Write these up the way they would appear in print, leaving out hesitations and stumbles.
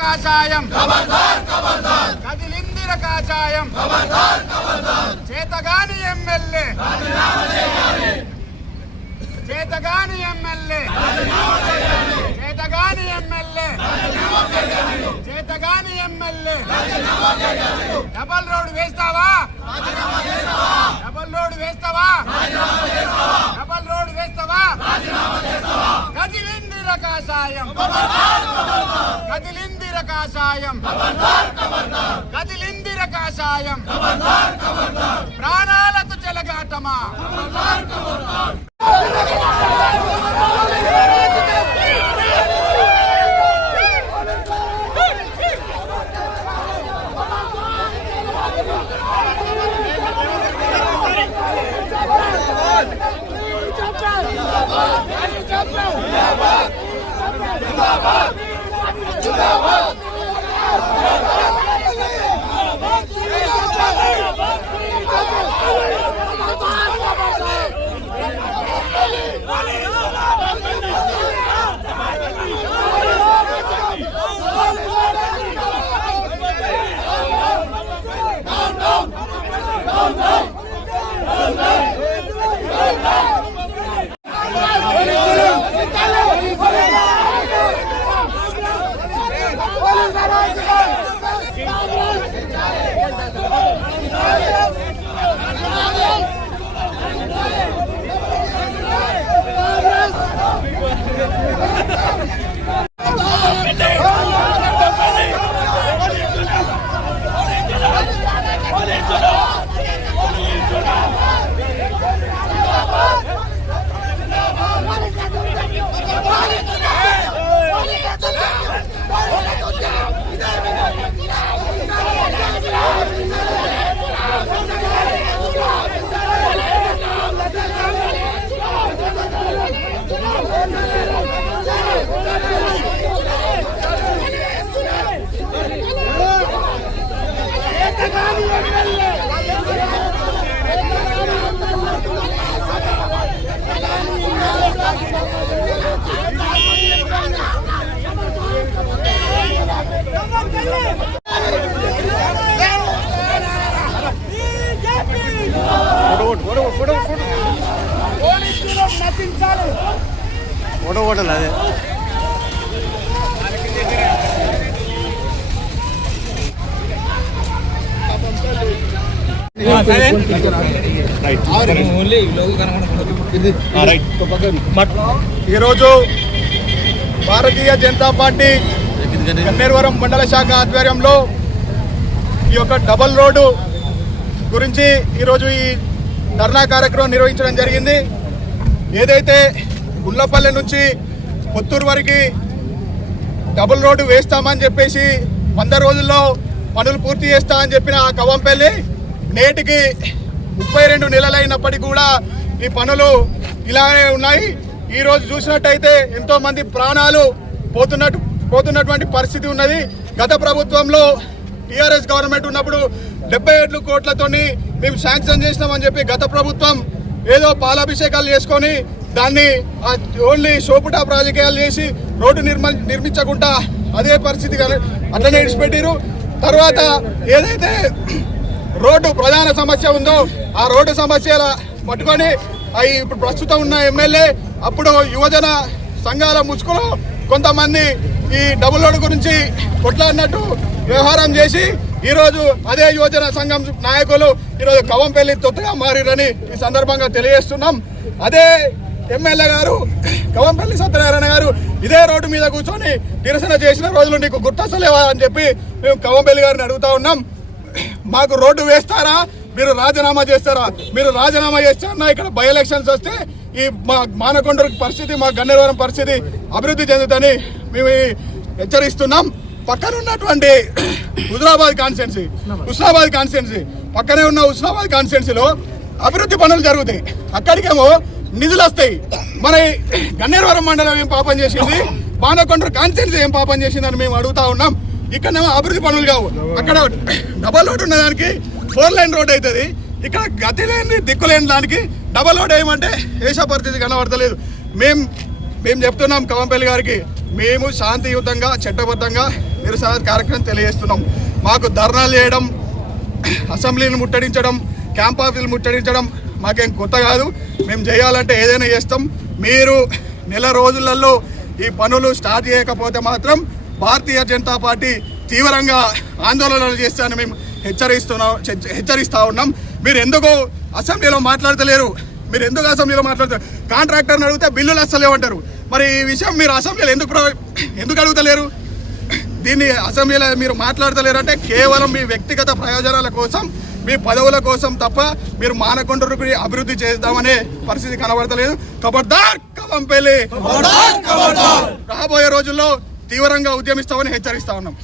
కాషాయం కదిలిందిర కాషాయం చేతగాని ఎమ్మెల్యే చేతగాని ఎమ్మెల్యే చేతగాని ఎమ్మెల్యే చేతగాని ఎమ్మెల్యే డబల్ రోడ్ వేస్తావా డబల్ రోడ్ వేస్తావా డబల్ రోడ్ వేస్తావా కదిలిందిర కాషాయం కదిలిందిర కాషాయం కదిలిందిర కాషాయం ప్రాణాలతో చెలగాటమా ఫోటో ఫోటోలు అదే ఈరోజు భారతీయ జనతా పార్టీ గన్నేరువరం మండల శాఖ ఆధ్వర్యంలో ఈ యొక్క డబల్ రోడ్డు గురించి ఈరోజు ఈ ధర్నా కార్యక్రమం నిర్వహించడం జరిగింది. ఏదైతే గుల్లపల్లె నుంచి పుత్తూరు వరకు డబుల్ రోడ్డు వేస్తామని చెప్పేసి 100 రోజుల్లో పనులు పూర్తి చేస్తా అని చెప్పిన ఆ కవంపల్లి నేటికి 32 నెలలైనప్పటికీ కూడా ఈ పనులు ఇలాగే ఉన్నాయి. ఈరోజు చూసినట్టయితే ఎంతో మంది ప్రాణాలు పోతున్నటువంటి పరిస్థితి ఉన్నది. గత ప్రభుత్వంలో టీఆర్ఎస్ గవర్నమెంట్ ఉన్నప్పుడు 77 కోట్లతోని మేము శాంక్షన్ చేసినామని చెప్పి గత ప్రభుత్వం ఏదో పాలాభిషేకాలు చేసుకొని దాన్ని ఓన్లీ షోపుటా రాజకీయాలు చేసి రోడ్డు నిర్మించకుండా అదే పరిస్థితి అట్లనే విడిచిపెట్టారు. తర్వాత ఏదైతే రోడ్డు ప్రధాన సమస్య ఉందో ఆ రోడ్డు సమస్యల పట్టుకొని ఇప్పుడు ప్రస్తుతం ఉన్న ఎమ్మెల్యే అప్పుడు యువజన సంఘాల ముసుగులో కొంతమంది ఈ డబుల్ రోడ్డు గురించి కొట్లాడినట్టు వ్యవహారం చేసి ఈరోజు అదే యువజన సంఘం నాయకులు ఈరోజు కవంపల్లి తొత్తుగా మారిరని ఈ సందర్భంగా తెలియజేస్తున్నాం. అదే ఎమ్మెల్యే గారు కవంపల్లి సత్యనారాయణ గారు ఇదే రోడ్డు మీద కూర్చొని నిరసన చేసిన రోజులు నీకు గుర్తొస్తలేవా అని చెప్పి మేము కవంపల్లి గారిని అడుగుతా ఉన్నాం. మాకు రోడ్డు వేస్తారా, మీరు రాజీనామా చేస్తారా? మీరు రాజీనామా చేస్తారన్నా ఇక్కడ బై ఎలక్షన్స్ వస్తే ఈ మా మానకొండ పరిస్థితి, మా గన్నేరువరం పరిస్థితి అభివృద్ధి చెందుతుందని మేము హెచ్చరిస్తున్నాం. పక్కన ఉన్నటువంటి హుజరాబాద్ కాన్స్టిట్యున్సీ పక్కనే ఉన్న హుస్నాబాద్ కాన్స్టిట్యున్సీలో అభివృద్ధి పనులు జరుగుతాయి. అక్కడికేమో నిధులు వస్తాయి. మన గన్నేరువరం మండలం ఏం పాపం చేసింది, మానకొండ కాన్స్టిట్యున్సీ ఏం పాపం చేసిందని మేము అడుగుతా ఉన్నాం. ఇక్కడనేమో అభివృద్ధి పనులు కావు. అక్కడ డబల్ రోడ్ ఉన్నదానికి 4 లైన్ రోడ్ అవుతుంది. ఇక్కడ గతి లేని దిక్కు లేని దానికి డబల్ రోడ్ ఏమంటే ఏషా పరిస్థితి కనబడతలేదు. మేము చెప్తున్నాం కవంపల్లి గారికి, మేము శాంతియుతంగా చట్టబద్ధంగా నిరసన కార్యక్రమం తెలియజేస్తున్నాం. మాకు ధర్నాలు చేయడం, అసెంబ్లీని ముట్టడించడం, క్యాంప్ ఆఫీసులు ముట్టడించడం మాకేం కొత్త కాదు. మేము చేయాలంటే ఏదైనా చేస్తాం. మీరు నెల రోజులలో ఈ పనులు స్టార్ట్ చేయకపోతే మాత్రం భారతీయ జనతా పార్టీ తీవ్రంగా ఆందోళనలు చేస్తామని మేము హెచ్చరిస్తా ఉన్నాం. మీరు ఎందుకు అసెంబ్లీలో మాట్లాడతలేరు? కాంట్రాక్టర్ని అడిగితే బిల్లులు అస్సలు ఏమంటారు? మరి ఈ విషయం మీరు అసెంబ్లీలో ఎందుకు అడుగుతలేరు? దీన్ని అసెంబ్లీలో మీరు మాట్లాడతలేరు అంటే కేవలం మీ వ్యక్తిగత ప్రయోజనాల కోసం, మీ పదవుల కోసం తప్ప మీరు మానకొండకి అభివృద్ధి చేద్దామనే పరిస్థితి కనబడతలేదు. ఖబర్దార్ కవంపల్లి, రాబోయే రోజుల్లో తీవ్రంగా ఉద్యమిస్తామని హెచ్చరిస్తా ఉన్నాం.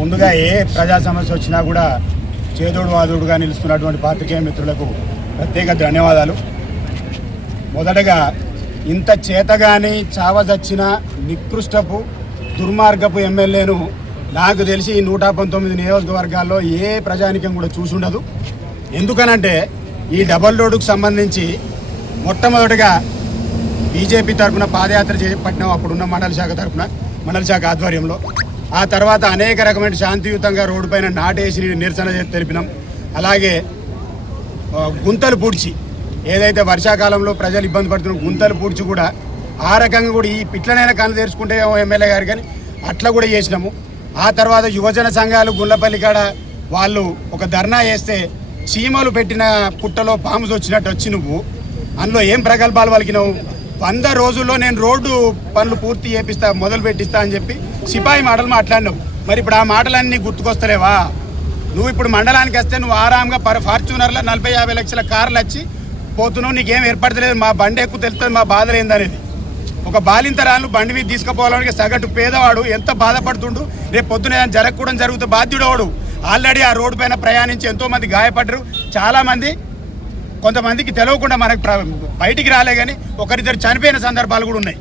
ముందుగా ఏ ప్రజా సమస్య వచ్చినా కూడా చేదోడు వాదోడుగా నిలుస్తున్నటువంటి పాత్రికేయ మిత్రులకు ప్రత్యేక ధన్యవాదాలు. మొదటగా ఇంత చేతగాని చావజచ్చిన నికృష్టపు దుర్మార్గపు ఎమ్మెల్యేను నాకు తెలిసి 119 నియోజకవర్గాల్లో ఏ ప్రజానికం కూడా చూసుండదు. ఎందుకనంటే ఈ డబల్ రోడ్డుకు సంబంధించి మొట్టమొదటిగా బీజేపీ తరఫున పాదయాత్ర చేపట్టినాం. అప్పుడున్న మండల శాఖ ఆధ్వర్యంలో. ఆ తర్వాత అనేక రకమైన శాంతియుతంగా రోడ్డు పైన నాటేసి నిరసన తెలిపినాం. అలాగే గుంతలు పూడ్చి, ఏదైతే వర్షాకాలంలో ప్రజలు ఇబ్బంది పడుతున్న గుంతలు పూడ్చి కూడా ఆ రకంగా కూడా ఈ పిట్లనైనా కళ్ళు తెరుచుకుంటే ఎమ్మెల్యే గారు కానీ అట్లా కూడా చేసినాము. ఆ తర్వాత యువజన సంఘాలు గుండ్లపల్లి కాడ వాళ్ళు ఒక ధర్నా చేస్తే చీమలు పెట్టిన పుట్టలో పాముస్ వచ్చినట్టు వచ్చి నువ్వు అందులో ఏం ప్రగల్భాలు పలికినావు? 100 రోజుల్లో నేను రోడ్డు పనులు పూర్తి చేపిస్తా, మొదలు పెట్టిస్తా అని చెప్పి సిపాయి మాటలు మాట్లాడినావు. మరి ఇప్పుడు ఆ మాటలన్నీ గుర్తుకొస్తలేవా? నువ్వు ఇప్పుడు మండలానికి వస్తే నువ్వు ఆరాంగా ఫార్చ్యూనర్లో 40-50 లక్షల కార్లు వచ్చి పోతున్నావు. నీకేం ఏర్పడతలేదు. మా బండి ఎక్కువ తెలుస్తుంది మా బాధలు ఏందనేది. ఒక బాలింతరాలు బండి మీద తీసుకుపోవాలని సగటు పేదవాడు ఎంత బాధపడుతుండు. రేపు పొద్దున ఏదైనా జరగకూడదు జరుగుతూ బాధ్యుడవాడు. ఆల్రెడీ ఆ రోడ్డు పైన ప్రయాణించి ఎంతోమంది గాయపడ్డరు. చాలామంది, కొంతమందికి తెలియకుండా మనకు బయటికి రాలే కానీ ఒకరిద్దరు చనిపోయిన సందర్భాలు కూడా ఉన్నాయి.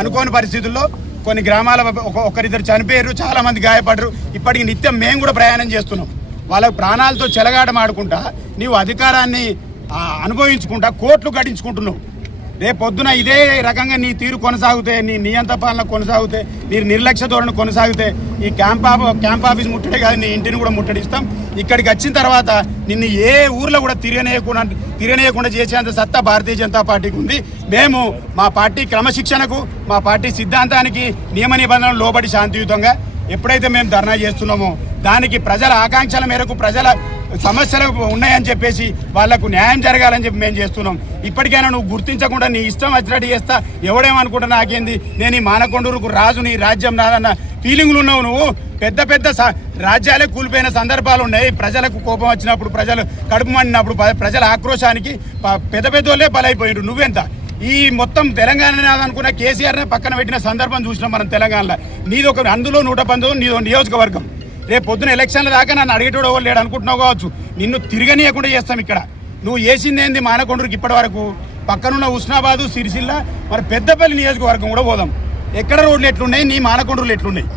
అనుకోని పరిస్థితుల్లో కొన్ని గ్రామాల ఒకరిద్దరు చనిపోయారు, చాలామంది గాయపడ్డరు. ఇప్పటికి నిత్యం మేము కూడా ప్రయాణం చేస్తున్నాం. వాళ్ళ ప్రాణాలతో చెలగాటమాడుకుంటా నీవు అధికారాన్ని అనుభవించుకుంటా కోట్లు కట్టించుకుంటున్నావు. రేపు పొద్దున ఇదే రకంగా నీ తీరు కొనసాగితే, నీ నియంత్ర పాలన కొనసాగితే, నీ నిర్లక్ష్య ధోరణి కొనసాగితే ఈ క్యాంప్ ఆఫీస్ ముట్టడే కాదు, నీ ఇంటిని కూడా ముట్టడిస్తాం. ఇక్కడికి వచ్చిన తర్వాత నిన్ను ఏ ఊర్లో కూడా తిరగనేయకుండా చేసేంత సత్తా భారతీయ జనతా పార్టీకి ఉంది. మేము మా పార్టీ క్రమశిక్షణకు, మా పార్టీ సిద్ధాంతానికి, నియమ నిబంధనలు లోబడి శాంతియుతంగా ఎప్పుడైతే మేము ధర్నా చేస్తున్నామో దానికి ప్రజల ఆకాంక్షల మేరకు, ప్రజల సమస్యలు ఉన్నాయని చెప్పేసి వాళ్లకు న్యాయం జరగాలని చెప్పి మేము చేస్తున్నాం. ఇప్పటికైనా నువ్వు గుర్తించకుండా నీ ఇష్టం వచ్చినట్టు చేస్తా, ఎవడేమనుకుంటా నాకేంది, నేను ఈ మానకొండూరుకు రాజు, నీ రాజ్యం నాదన్న ఫీలింగ్లు ఉన్నావు. నువ్వు పెద్ద పెద్ద రాజ్యాలే కూలిపోయిన సందర్భాలు ఉన్నాయి. ప్రజలకు కోపం వచ్చినప్పుడు, ప్రజలు కడుపు మండినప్పుడు, ప్రజల ఆక్రోశానికి పెద్ద పెద్దోళ్ళే బలైపోయినారు. నువ్వెంత ఈ మొత్తం తెలంగాణ అనుకున్న కేసీఆర్నే పక్కన పెట్టిన సందర్భం చూసినాం మనం తెలంగాణలో. నీది ఒక అందులో 119 నీదో నియోజకవర్గం. రేపు పొద్దున ఎలక్షన్ల దాకా నన్ను అడిగేటోడు ఎవరు లేడు అనుకుంటున్నావు కావచ్చు. నిన్ను తిరగనీయకుండా చేస్తాం. ఇక్కడ నువ్వు వేసిందేంది మానకొండూరుకి ఇప్పటి వరకు? పక్కనున్న హుస్నాబాదు, సిరిసిల్ల, మరి పెద్దపల్లి నియోజకవర్గం కూడా పోదాం. ఎక్కడ రోడ్లు ఎట్లున్నాయి, నీ మానకొండూరులు ఎట్లున్నాయి?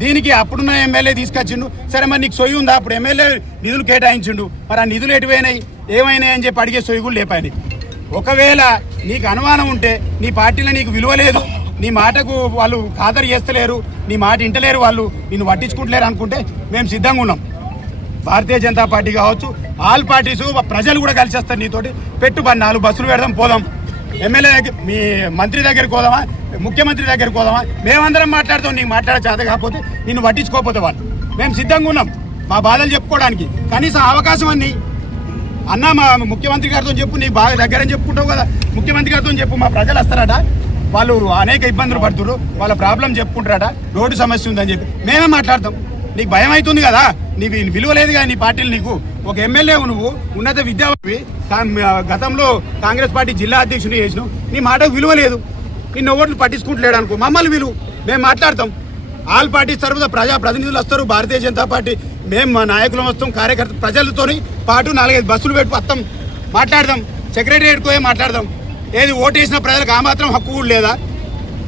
దీనికి అప్పుడున్న ఎమ్మెల్యే తీసుకొచ్చిండు. సరే మరి నీకు సొయ్యి ఉందా? అప్పుడు ఎమ్మెల్యే నిధులు కేటాయించిండు. మరి ఆ నిధులు ఎటువైనాయి, ఏమైనాయి అని చెప్పి అడిగే సొయ్యి కూడా లేపాయి. ఒకవేళ నీకు అనుమానం ఉంటే, నీ పార్టీలో నీకు విలువ లేదు, నీ మాటకు వాళ్ళు ఖాతరు చేస్తలేరు, నీ మాట ఇంటలేరు, వాళ్ళు నిన్ను పట్టించుకుంటలేరు అనుకుంటే మేము సిద్ధంగా ఉన్నాం. భారతీయ జనతా పార్టీ కావచ్చు, ఆల్ పార్టీసు, ప్రజలు కూడా కలిసి వస్తారు నీతోటి. పెట్టు 4 బస్సులు పెడదాం, పోదాం. ఎమ్మెల్యే మీ మంత్రి దగ్గరికి పోదామా, ముఖ్యమంత్రి దగ్గరికి పోదామా, మేమందరం మాట్లాడతాం. నీకు మాట్లాడే చేత కాకపోతే, నిన్ను పట్టించుకోకపోతే వాళ్ళు మేము సిద్ధంగా ఉన్నాం మా బాధలు చెప్పుకోవడానికి. కనీసం అవకాశం అన్న మా ముఖ్యమంత్రి గారితో చెప్పు, నీ బాగా దగ్గరని చెప్పుకుంటావు కదా, ముఖ్యమంత్రి గారితో చెప్పు, మా ప్రజలు వస్తారట. వాళ్ళు అనేక ఇబ్బందులు పడుతున్నారు, వాళ్ళ ప్రాబ్లం చెప్పుకుంటారట, రోడ్డు సమస్య ఉందని చెప్పి మేమే మాట్లాడతాం. నీకు భయం అవుతుంది కదా, నీ విలువ లేదు కదా నీ పార్టీలు. నీకు ఒక ఎమ్మెల్యే, నువ్వు ఉన్నత విద్యార్థి, గతంలో కాంగ్రెస్ పార్టీ జిల్లా అధ్యక్షుడు చేసినావు, నీ మాటకు విలువ లేదు, నిన్ను ఓట్లు పట్టించుకుంటలేడు అనుకో, మమ్మల్ని విలువ, మేము మాట్లాడతాం. ఆల్ పార్టీస్ తరఫున ప్రజాప్రతినిధులు వస్తారు, భారతీయ జనతా పార్టీ మేము మా నాయకులం వస్తాం, కార్యకర్త ప్రజలతో పాటు 4-5 బస్సులు పెట్టి వస్తాం, మాట్లాడదాం, సెక్రటరియట్కి పోయి మాట్లాడదాం. ఏది ఓటేసిన ప్రజలకు ఆ మాత్రం హక్కు కూడా లేదా?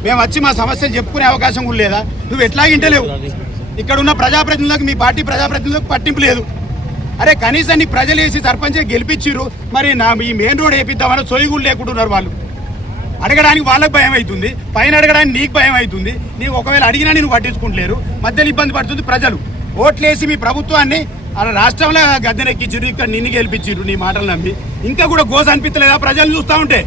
మేము వచ్చి మా సమస్యలు చెప్పుకునే అవకాశం కూడా లేదా? నువ్వు ఎట్లాగింటలేవు. ఇక్కడ ఉన్న ప్రజాప్రతినిధులకు, మీ పార్టీ ప్రజాప్రతినిధులకు పట్టింపు లేదు. అరే కనీసం నీ ప్రజలు వేసి సర్పంచ్ గెలిపించిర్రు, మరి ఈ మెయిన్ రోడ్ వేపిద్దామని సొయ్యి లేకుంటున్నారు వాళ్ళు. అడగడానికి వాళ్ళకి భయం అవుతుంది, పైన అడగడానికి నీకు భయం అవుతుంది. నీకు ఒకవేళ అడిగినా నేను పట్టించుకుంటలేరు, మధ్యలో ఇబ్బంది పడుతుంది ప్రజలు. ఓట్లేసి మీ ప్రభుత్వాన్ని అలా రాష్ట్రంలో గద్దెనెక్కించారు, ఇక్కడ నిన్ను గెలిపించారు నీ మాటలు నమ్మి. ఇంకా కూడా గోస అనిపించలేదా ప్రజలు చూస్తూ ఉంటే?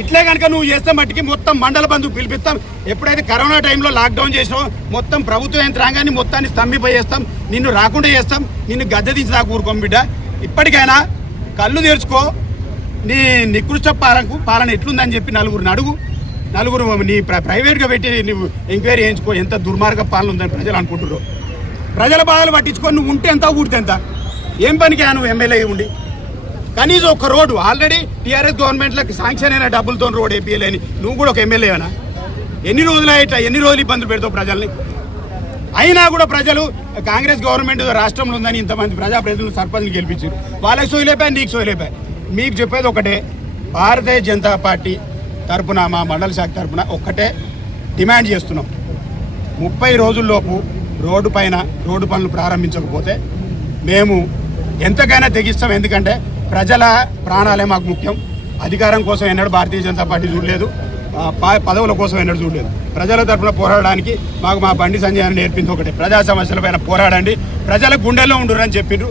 ఇట్లే కనుక నువ్వు చేస్తే మట్టికి మొత్తం మండల బంధు పిలిపిస్తాం. ఎప్పుడైతే కరోనా టైంలో లాక్డౌన్ చేసినావో మొత్తం ప్రభుత్వ యంత్రాంగాన్ని మొత్తాన్ని స్తంభింపజేస్తాం, నిన్ను రాకుండా చేస్తాం, నిన్ను గద్దె దించి దాకా ఊరుకోం బిడ్డ. ఇప్పటికైనా కళ్ళు తెరుచుకో, నీ నికృష్ట పాలన ఎట్లుందని చెప్పి నలుగురు నీ ప్రైవేట్గా పెట్టి నువ్వు ఎంక్వైరీ చేయించుకో, ఎంత దుర్మార్గ పాలన ఉందని ప్రజలు అనుకుంటున్నారు. ప్రజల బాధలు పట్టించుకొని నువ్వు ఉంటే ఎంత ఊడితే ఎంత? ఏం పనికి నువ్వు ఎమ్మెల్యే ఉండి? కనీసం ఒక రోడ్డు ఆల్రెడీ టీఆర్ఎస్ గవర్నమెంట్లకు శాంక్షన్ అయిన డబ్బులతో రోడ్ వేపియలేని నువ్వు కూడా ఒక ఎమ్మెల్యేనా? ఎన్ని రోజులు ఇబ్బందులు పెడతావు ప్రజల్ని? అయినా కూడా ప్రజలు కాంగ్రెస్ గవర్నమెంట్ రాష్ట్రంలో ఉందని ఇంతమంది ప్రజాప్రతినిధులు సర్పంచ్ని గెలిపించారు, వాళ్ళకి సోయలేపాయి, నీకు సోయలేపాయి. మీకు చెప్పేది ఒకటే, భారతీయ జనతా పార్టీ తరఫున, మా మండల శాఖ తరఫున ఒక్కటే డిమాండ్ చేస్తున్నాం. 30 రోజుల్లోపు రోడ్డు పనులు ప్రారంభించకపోతే మేము ఎంతకైనా తెగిస్తాం. ఎందుకంటే ప్రజల ప్రాణాలే మాకు ముఖ్యం. అధికారం కోసం ఎన్నడూ భారతీయ జనతా పార్టీ చూడలేదు, పదవుల కోసం ఎన్నడూ చూడలేదు. ప్రజల తరఫున పోరాడడానికి మాకు మా బండి సంజయ్ నేర్పింది ఒకటే, ప్రజా సమస్యలపైన పోరాడండి, ప్రజల గుండెల్లో ఉండురని చెప్పిండ్రు.